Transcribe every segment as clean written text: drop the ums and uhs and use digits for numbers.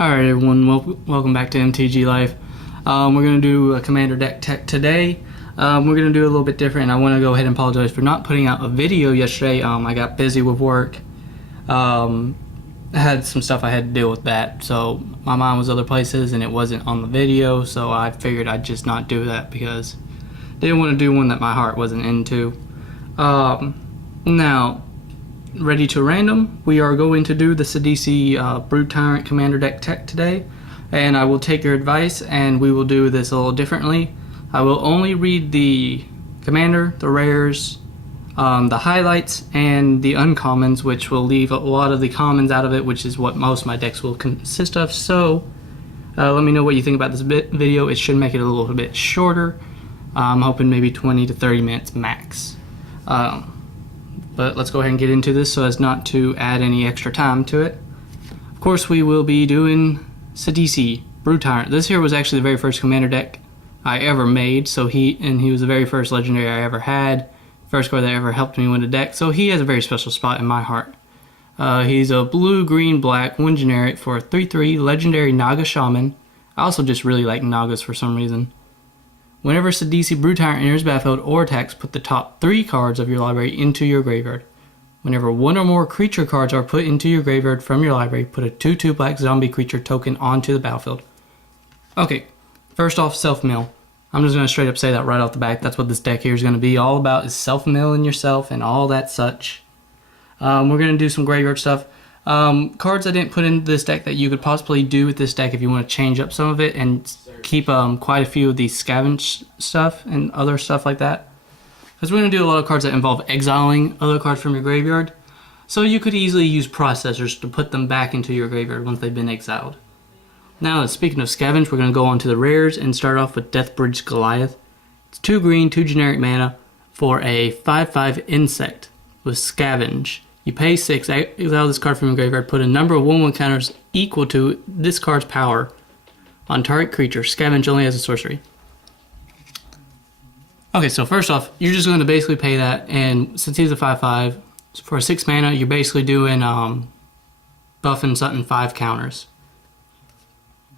Alright everyone, welcome back to MTG Life. We're going to do a Commander deck tech today. We're going to do a little bit different. I want to go ahead and apologize for not putting out a video yesterday. I got busy with work. I had some stuff I had to deal with that. So my mind was other places and it wasn't on the video. So I figured I'd just not do that because I didn't want to do one that my heart wasn't into. Now, ready to random, we are going to do the Sidisi Brood Tyrant Commander deck tech today, and I will take your advice and we will do this a little differently. I will only read the commander, the rares, the highlights, and the uncommons, which will leave a lot of the commons out of it, which is what most of my decks will consist of. So let me know what you think about this video. It should make it a little bit shorter. I'm hoping maybe 20 to 30 minutes max. But let's go ahead and get into this so as not to add any extra time to it. Of course, we will be doing Sidisi, Brood Tyrant. This here was actually the very first commander deck I ever made, so he was the very first legendary I ever had, first card that ever helped me win a deck, so he has a very special spot in my heart. He's a blue, green, black, 1 generic for a 3/3 legendary Naga Shaman. I also just really like Nagas for some reason. Whenever Sidisi Brood Tyrant enters battlefield or attacks, put the top 3 cards of your library into your graveyard. Whenever 1 or more creature cards are put into your graveyard from your library, put a 2/2 black zombie creature token onto the battlefield. Okay, first off, self-mill. I'm just going to straight up say that right off the back. That's what this deck here is going to be all about, is self-milling yourself and all that such. We're going to do some graveyard stuff. Cards I didn't put in this deck that you could possibly do with this deck if you want to change up some of it and keep quite a few of these scavenge stuff and other stuff like that. Because we're going to do a lot of cards that involve exiling other cards from your graveyard. So you could easily use processors to put them back into your graveyard once they've been exiled. Now, speaking of scavenge, we're going to go on to the rares and start off with Deathbridge Goliath. It's 2 green, 2 generic mana for a 5/5 insect with scavenge. You pay 6, exile this card from your graveyard, put a number of 1/1 counters equal to this card's power on target creature. Scavenge only as a sorcery. Okay, so first off, you're just going to basically pay that, and since he's a 5/5, for a 6 mana, you're basically doing buffing something 5 counters.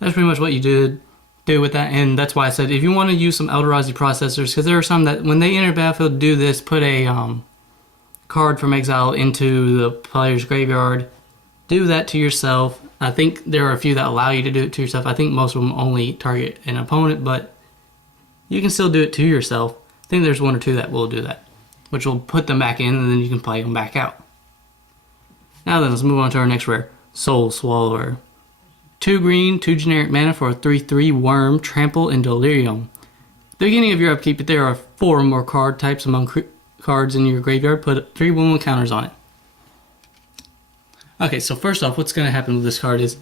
That's pretty much what you do with that, and that's why I said if you want to use some Eldrazi processors, because there are some that when they enter battlefield do this, put a card from exile into the player's graveyard. Do that to yourself. I think there are a few that allow you to do it to yourself. I think most of them only target an opponent, but you can still do it to yourself. I think there's 1 or 2 that will do that, which will put them back in and then you can play them back out. Now then, let's move on to our next rare, Soul Swallower. 2 green, 2 generic mana for a 3/3 worm, trample, and delirium. At the beginning of your upkeep, if there are 4 or more card types among cards in your graveyard, put 3 1/1 counters on it. Okay, so first off, what's going to happen with this card is,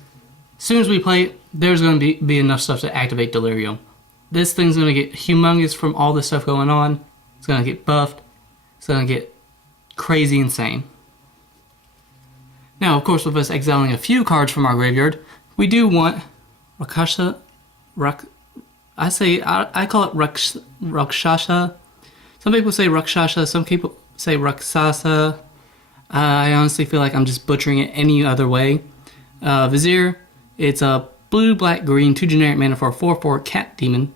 as soon as we play it, there's going to be enough stuff to activate Delirium. This thing's going to get humongous from all this stuff going on. It's going to get buffed. It's going to get crazy insane. Now, of course, with us exiling a few cards from our graveyard, we do want Rakshasa. I call it Rakshasa. Some people say Rakshasa, some people say Rakshasa. I honestly feel like I'm just butchering it any other way. Vizier, it's a blue, black, green, 2 generic mana for a 4/4 cat demon.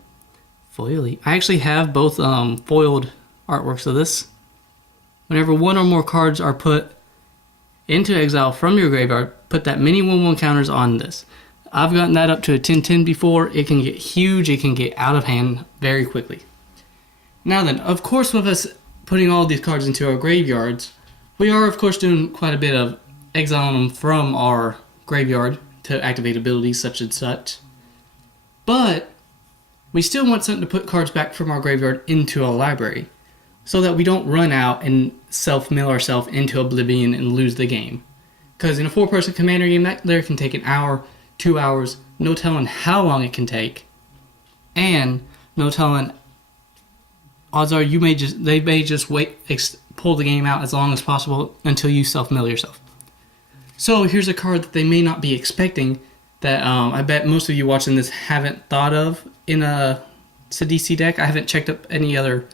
Foily. I actually have both foiled artworks of this. Whenever 1 or more cards are put into exile from your graveyard, put that many 1/1 counters on this. I've gotten that up to a 10/10 before. It can get huge. It can get out of hand very quickly. Now then, of course, with us putting all these cards into our graveyards, we are, of course, doing quite a bit of exiling them from our graveyard to activate abilities such and such. But we still want something to put cards back from our graveyard into our library so that we don't run out and self-mill ourselves into oblivion and lose the game. Because in a 4-person commander game, that there can take an hour, 2 hours, no telling how long it can take, and no telling. Odds are they may just pull the game out as long as possible until you self-mill yourself. So here's a card that they may not be expecting that I bet most of you watching this haven't thought of in a Sidisi deck. I haven't checked up any other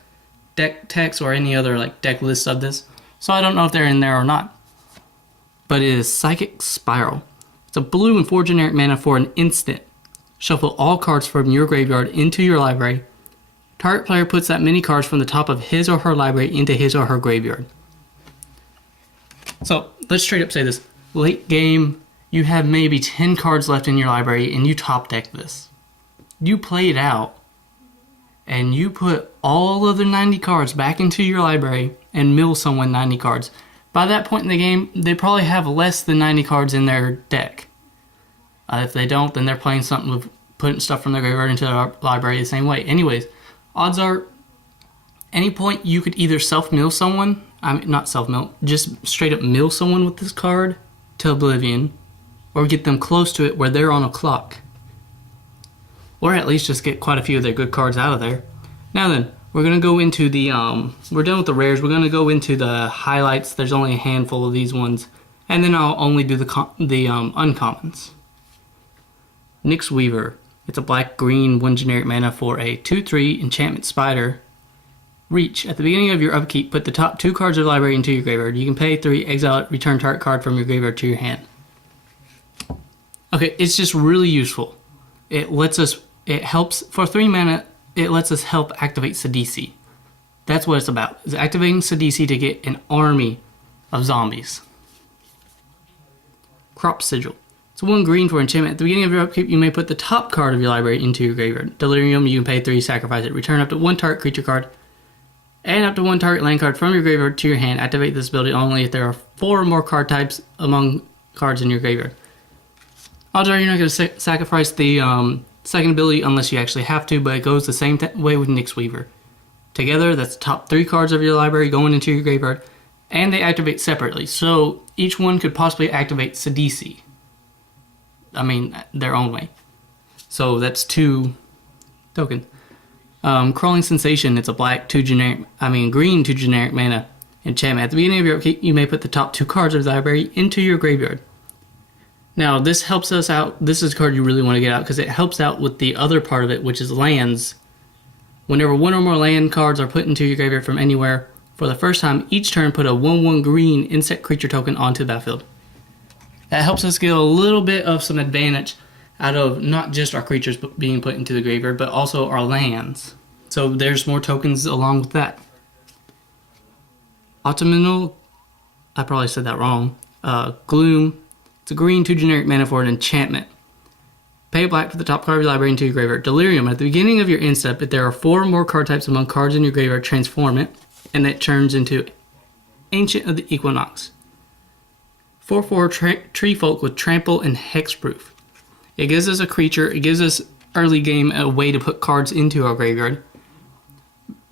deck techs or any other deck lists of this, so I don't know if they're in there or not. But it is Psychic Spiral. It's a blue and 4 generic mana for an instant. Shuffle all cards from your graveyard into your library. Target player puts that many cards from the top of his or her library into his or her graveyard. So, let's straight up say this. Late game, you have maybe 10 cards left in your library and you top deck this. You play it out and you put all of the 90 cards back into your library and mill someone 90 cards. By that point in the game, they probably have less than 90 cards in their deck. If they don't, then they're playing something with putting stuff from their graveyard into their library the same way. Anyways, odds are, any point you could either self-mill someone, not self-mill, just straight up mill someone with this card to oblivion, or get them close to it where they're on a clock. Or at least just get quite a few of their good cards out of there. Now then, we're going to go into the, we're done with the rares, we're going to go into the highlights. There's only a handful of these ones. And then I'll only do the uncommons. Nyx Weaver. It's a black-green, 1 generic mana for a 2/3 enchantment spider. Reach. At the beginning of your upkeep, put the top 2 cards of the library into your graveyard. You can pay 3, exile it, return target card from your graveyard to your hand. Okay, it's just really useful. It helps, for 3 mana, it lets us help activate Sidisi. That's what it's about, is activating Sidisi to get an army of zombies. Crop Sigil. It's 1 green for enchantment. At the beginning of your upkeep, you may put the top card of your library into your graveyard. Delirium, you can pay 3, sacrifice it. Return up to 1 target creature card and up to 1 target land card from your graveyard to your hand. Activate this ability only if there are 4 or more card types among cards in your graveyard. Odds are you're not going to sacrifice the second ability unless you actually have to, but it goes the same way with Nyx Weaver. Together, that's the top 3 cards of your library going into your graveyard, and they activate separately, so each one could possibly activate Sidisi. Their own way. So that's 2 tokens. Crawling Sensation, it's a black green 2 generic mana enchantment. At the beginning of your upkeep, you may put the top 2 cards of the library into your graveyard. Now, this helps us out. This is a card you really want to get out because it helps out with the other part of it, which is lands. Whenever 1 or more land cards are put into your graveyard from anywhere, for the first time each turn, put a 1/1 green insect creature token onto the battlefield. That helps us get a little bit of some advantage out of not just our creatures being put into the graveyard, but also our lands. So there's more tokens along with that. Autumnal, I probably said that wrong. Gloom. It's a green 2 generic mana for an enchantment. Pay black for the top card of your library into your graveyard. Delirium. At the beginning of your end step, if there are 4 or more card types among cards in your graveyard, transform it, and it turns into Ancient of the Equinox. 4/4 tree folk with trample and hexproof. It gives us a creature. It gives us early game a way to put cards into our graveyard.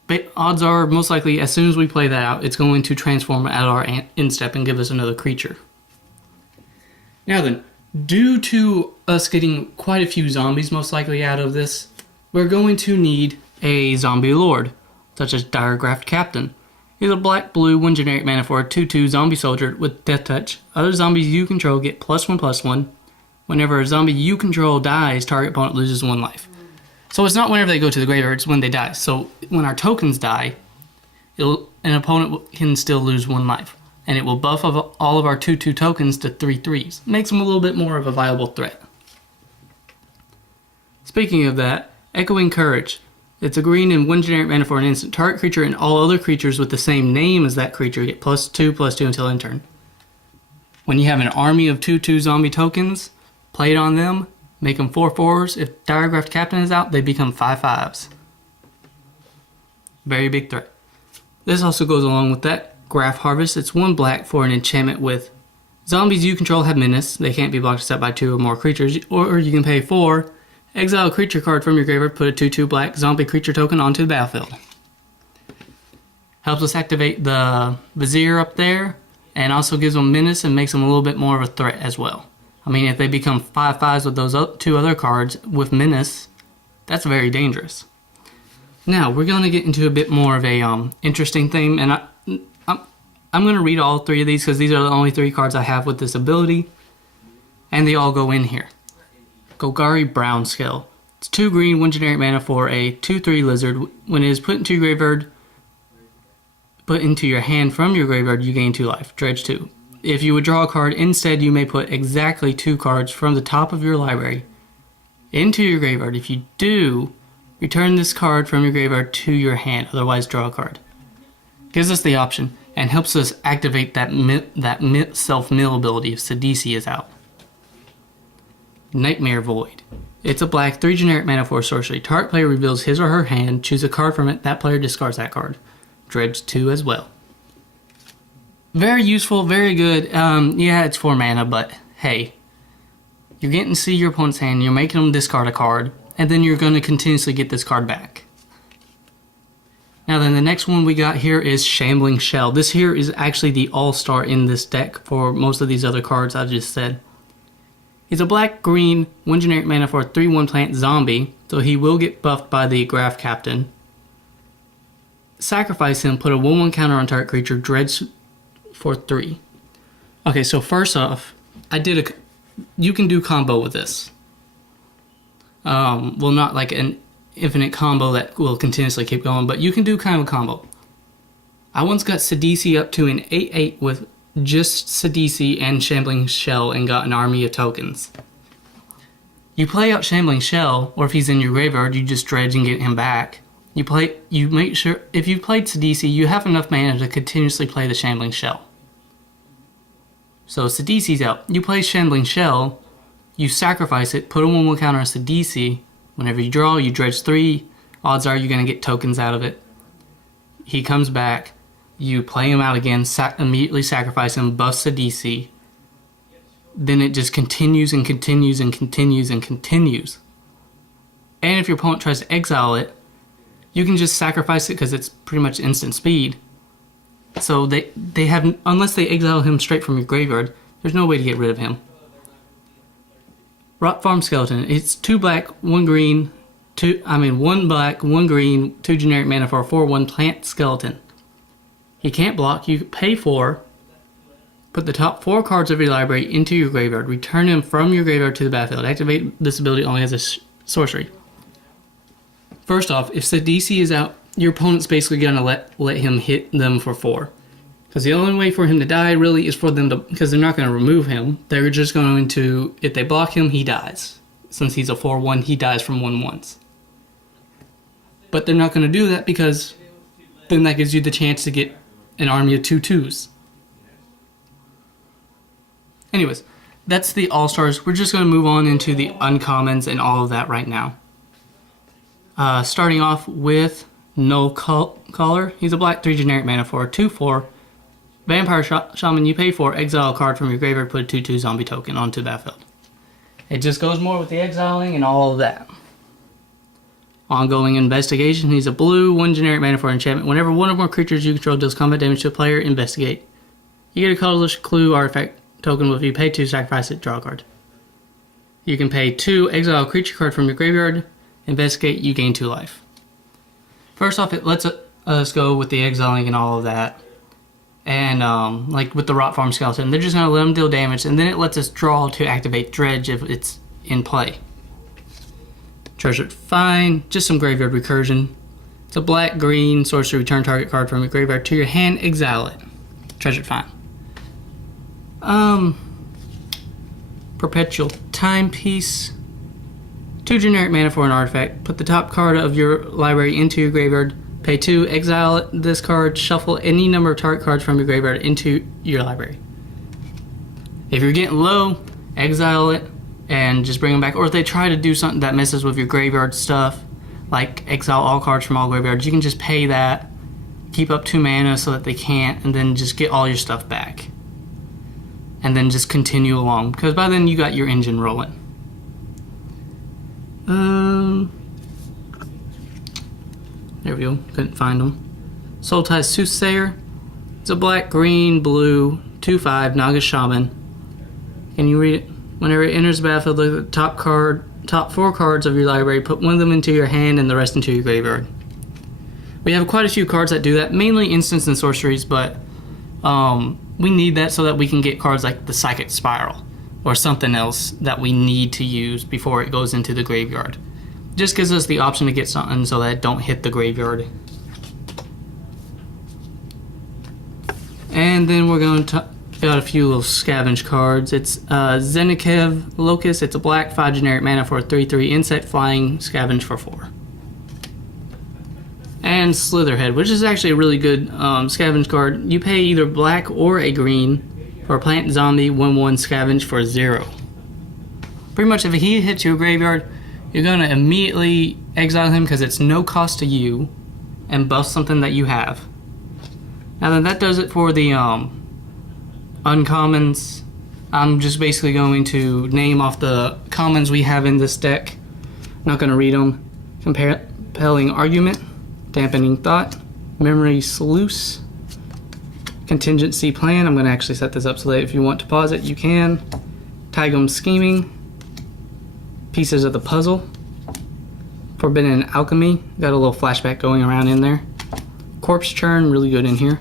But odds are, most likely, as soon as we play that out, it's going to transform at our end step and give us another creature. Now then, due to us getting quite a few zombies most likely out of this, we're going to need a zombie lord, such as Diregraphed Captain. He's a black-blue 1 generic mana for a 2/2 zombie soldier with death touch. Other zombies you control get +1/+1. Whenever a zombie you control dies, target opponent loses 1 life. So it's not whenever they go to the graveyard, it's when they die. So when our tokens die, an opponent can still lose 1 life. And it will buff all of our 2/2 tokens to 3/3s. Makes them a little bit more of a viable threat. Speaking of that, Echoing Courage. It's a green and 1 generic mana for an instant. Target creature and all other creatures with the same name as that creature get +2/+2 until end turn. When you have an army of 2/2 zombie tokens, play it on them, make them 4/4s. If Diregraphed Captain is out, they become 5/5s. Very big threat. This also goes along with that. Graph Harvest. It's 1 black for an enchantment with zombies you control have menace. They can't be blocked except by 2 or more creatures. Or you can pay 4, exile a creature card from your graveyard, put a 2/2 black zombie creature token onto the battlefield. Helps us activate the Vizier up there, and also gives them menace and makes them a little bit more of a threat as well. If they become 5/5s with those 2 other cards with menace, that's very dangerous. Now, we're going to get into a bit more of a interesting thing, and I'm going to read all 3 of these because these are the only 3 cards I have with this ability, and they all go in here. Golgari Brownscale. It's 2 green, 1 generic mana for a 2/3 lizard. When it is put into your graveyard, put into your hand from your graveyard, you gain 2 life. Dredge 2. if you would draw a card, instead you may put exactly 2 cards from the top of your library into your graveyard. If you do, return this card from your graveyard to your hand, otherwise draw a card. Gives us the option and helps us activate that self-mill ability if Sidisi is out. Nightmare Void. It's a black 3 generic mana for a sorcery. Target player reveals his or her hand, choose a card from it, that player discards that card. Dredge 2 as well. Very useful, very good. Yeah, it's 4 mana, but hey, you're getting to see your opponent's hand, you're making them discard a card, and then you're going to continuously get this card back. Now then, the next one we got here is Shambling Shell. This here is actually the all-star in this deck for most of these other cards I just said. He's a black-green, 1 generic mana for a 3/1 plant zombie, so he will get buffed by the Graph Captain. Sacrifice him, put a 1/1 counter on target creature, dredge for 3. Okay, so first off, you can do combo with this. Well, not like an infinite combo that will continuously keep going, but you can do kind of a combo. I once got Sidisi up to an 8/8 with just Sidisi and Shambling Shell and got an army of tokens. You play out Shambling Shell, or if he's in your graveyard, you just dredge and get him back. You make sure, if you've played Sidisi, you have enough mana to continuously play the Shambling Shell. So Sidisi's out. You play Shambling Shell, you sacrifice it, put a 1/1 counter on Sidisi. Whenever you draw, you dredge 3. Odds are you're going to get tokens out of it. He comes back. You play him out again, immediately sacrifice him, buff Sidisi. Then it just continues and continues and continues and continues. And if your opponent tries to exile it, you can just sacrifice it because it's pretty much instant speed. So they have, unless they exile him straight from your graveyard, there's no way to get rid of him. Rot Farm Skeleton. It's 2 black, 1 green, 1 black, 1 green, 2 generic mana for a 4/1 plant skeleton. He can't block. You pay 4. Put the top 4 cards of your library into your graveyard. Return him from your graveyard to the battlefield. Activate this ability only as a sorcery. First off, if Sidisi is out, your opponent's basically going to let him hit them for 4. Because the only way for him to die really is for them to, because they're not going to remove him. They're just going to, if they block him, he dies. Since he's a 4/1, he dies from 1/1s. But they're not going to do that because then that gives you the chance to get an army of 2/2s. Anyways, that's the all-stars. We're just going to move on into the uncommons and all of that right now. Starting off with Null Caller. He's a black 3 generic mana for a 2/4. Vampire Shaman, you pay 4, exile a card from your graveyard, put a 2/2 zombie token onto the battlefield. It just goes more with the exiling and all of that. Ongoing Investigation. He's a blue, 1 generic mana for enchantment. Whenever one or more creatures you control deals combat damage to a player, investigate. You get a colorless clue artifact token. If you pay 2, sacrifice it, draw a card. You can pay 2, exile a creature card from your graveyard, investigate, you gain 2 life. First off, it lets us go with the exiling and all of that. And like with the Rot Farm Skeleton, they're just going to let them deal damage, and then it lets us draw to activate Dredge if it's in play. Treasured Find, just some graveyard recursion. It's a black-green sorcery, return target card from your graveyard to your hand, exile it. Treasured Find. Perpetual Timepiece. 2 generic mana for an artifact. Put the top card of your library into your graveyard. Pay 2, exile this card, shuffle any number of target cards from your graveyard into your library. If you're getting low, exile it and just bring them back. Or if they try to do something that messes with your graveyard stuff, like exile all cards from all graveyards, you can just pay that, keep up 2 mana so that they can't, and then just get all your stuff back. And then just continue along, because by then you got your engine rolling. There we go, couldn't find them. Soultice Soothsayer. It's a black, green, blue, 2/5 Naga Shaman. Can you read it? Whenever it enters the battlefield, look at the top 4 cards of your library, put one of them into your hand and the rest into your graveyard. We have quite a few cards that do that, mainly instants and sorceries, but we need that so that we can get cards like the Psychic Spiral or something else that we need to use before it goes into the graveyard. Just gives us the option to get something so that it don't hit the graveyard. And then we're going to got a few little scavenge cards. It's Zenikev Locust. It's a black 5 generic mana for a 3/3 insect flying scavenge for 4. And Slitherhead, which is actually a really good scavenge card. You pay either black or a green for a plant zombie 1/1 scavenge for 0. Pretty much if he hits your graveyard, you're going to immediately exile him because it's no cost to you and buff something that you have. Now then, that does it for the uncommons. I'm just basically going to name off the commons we have in this deck. Not going to read them. Compelling Argument, Dampening Thought, Memory Sluice, Contingency Plan. I'm going to actually set this up so that if you want to pause it, you can. Tygum Scheming, Pieces of the Puzzle, Forbidden Alchemy. Got a little flashback going around in there. Corpse Churn, really good in here.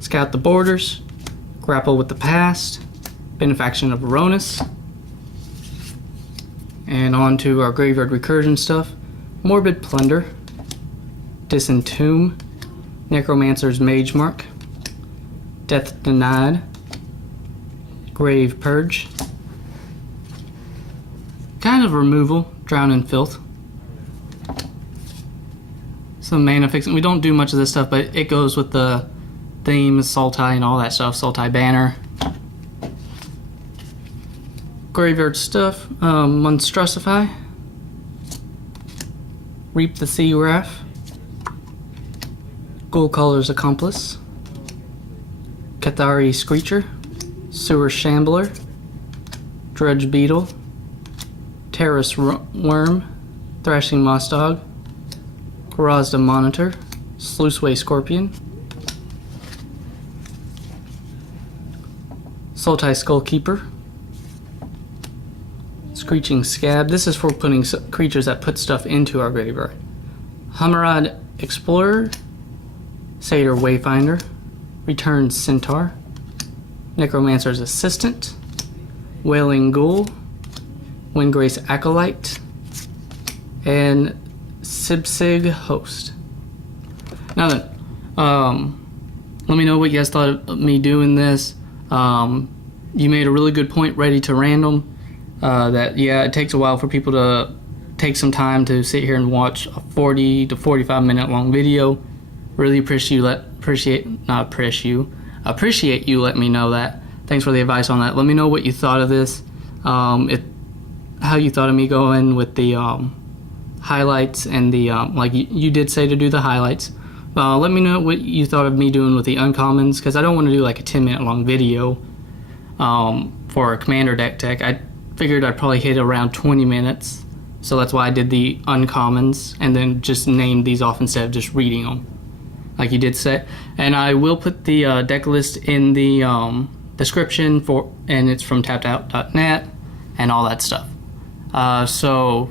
Scout the Borders, Grapple with the Past, Benefaction of Aronis. And on to our graveyard recursion stuff. Morbid Plunder, Disentomb, Necromancer's Mage Mark, Death Denied, Grave Purge, kind of removal, Drown in Filth. Some mana fixing. We don't do much of this stuff, but it goes with the theme, Sultai and all that stuff. Sultai Banner. Graveyard stuff. Monstrosify. Reap the Sea Wrath. Goldcaller's Accomplice. Cathari Screecher. Sewer Shambler. Drudge Beetle. Terrace Worm. Thrashing Moss Dog. Grazda Monitor, Sluiceway Scorpion, Sultai Skullkeeper, Screeching Scab. This is for putting creatures that put stuff into our graveyard. Hummerod Explorer, Satyr Wayfinder, Returned Centaur, Necromancer's Assistant, Wailing Ghoul, Windgrace Acolyte, and Sibsig Host. Now then, let me know what you guys thought of me doing this. You made a really good point, Ready to Random, that yeah, it takes a while for people to take some time to sit here and watch a 40 to 45 minute long video. Really appreciate you let me know that. Thanks for the advice on that. Let me know what you thought of this, how you thought of me going with the highlights and the like you did say to do the highlights. Let me know what you thought of me doing with the uncommons, because I don't want to do like a 10-minute long video for a commander deck tech. I figured I'd probably hit around 20 minutes, so that's why I did the uncommons and then just named these off instead of just reading them like you did say. And I will put the deck list in the description and it's from tappedout.net and all that stuff. So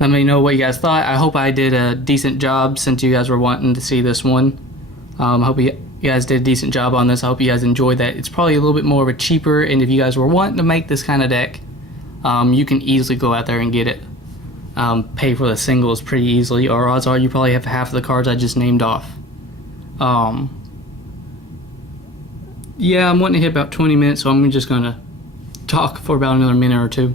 let me know what you guys thought. I hope I did a decent job since you guys were wanting to see this one. I hope you guys did a decent job on this. I hope you guys enjoyed that. It's probably a little bit more of a cheaper, and if you guys were wanting to make this kind of deck, you can easily go out there and get it. Pay for the singles pretty easily, or odds are you probably have half of the cards I just named off. Yeah, I'm wanting to hit about 20 minutes, so I'm just going to talk for about another minute or two.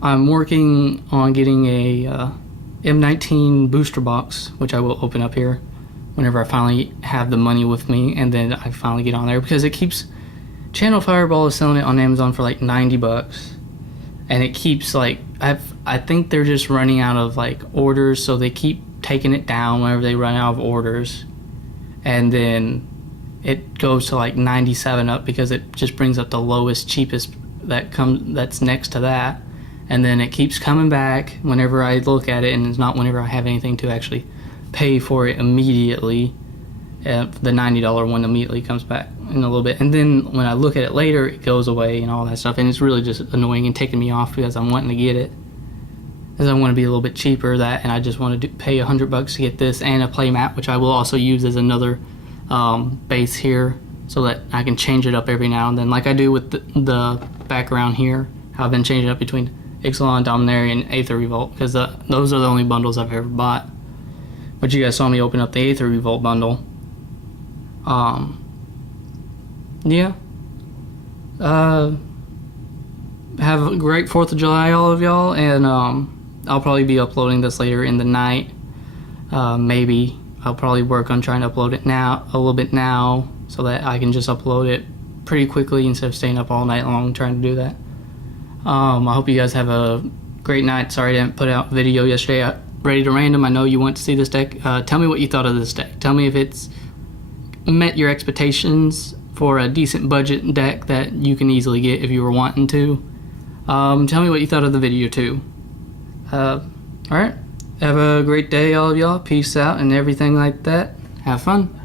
I'm working on getting a M19 booster box, which I will open up here whenever I finally have the money with me, and then I finally get on there, because it keeps... Channel Fireball is selling it on Amazon for like $90, and it keeps like... I think they're just running out of like orders, so they keep taking it down whenever they run out of orders, and then it goes to like 97 up, because it just brings up the lowest, cheapest that's next to that. And then it keeps coming back whenever I look at it, and it's not whenever I have anything to actually pay for it immediately. The $90 one immediately comes back in a little bit. And then when I look at it later, it goes away and all that stuff. And it's really just annoying and taking me off, because I'm wanting to get it. Because I want to be a little bit cheaper, and I just want to pay $100 to get this and a play mat, which I will also use as another base here, so that I can change it up every now and then, like I do with the background here. How I've been changing up between Ixalan, Dominaria, and Aether Revolt, because those are the only bundles I've ever bought. But you guys saw me open up the Aether Revolt bundle. Yeah. Have a great 4th of July, all of y'all, and I'll probably be uploading this later in the night. Maybe I'll probably work on trying to upload it now, a little bit now, so that I can just upload it pretty quickly instead of staying up all night long trying to do that. I hope you guys have a great night. Sorry I didn't put out a video yesterday. Ready to Random, I know you want to see this deck. Tell me what you thought of this deck. Tell me if it's met your expectations for a decent budget deck that you can easily get if you were wanting to. Tell me what you thought of the video too. Alright, have a great day all of y'all. Peace out and everything like that. Have fun.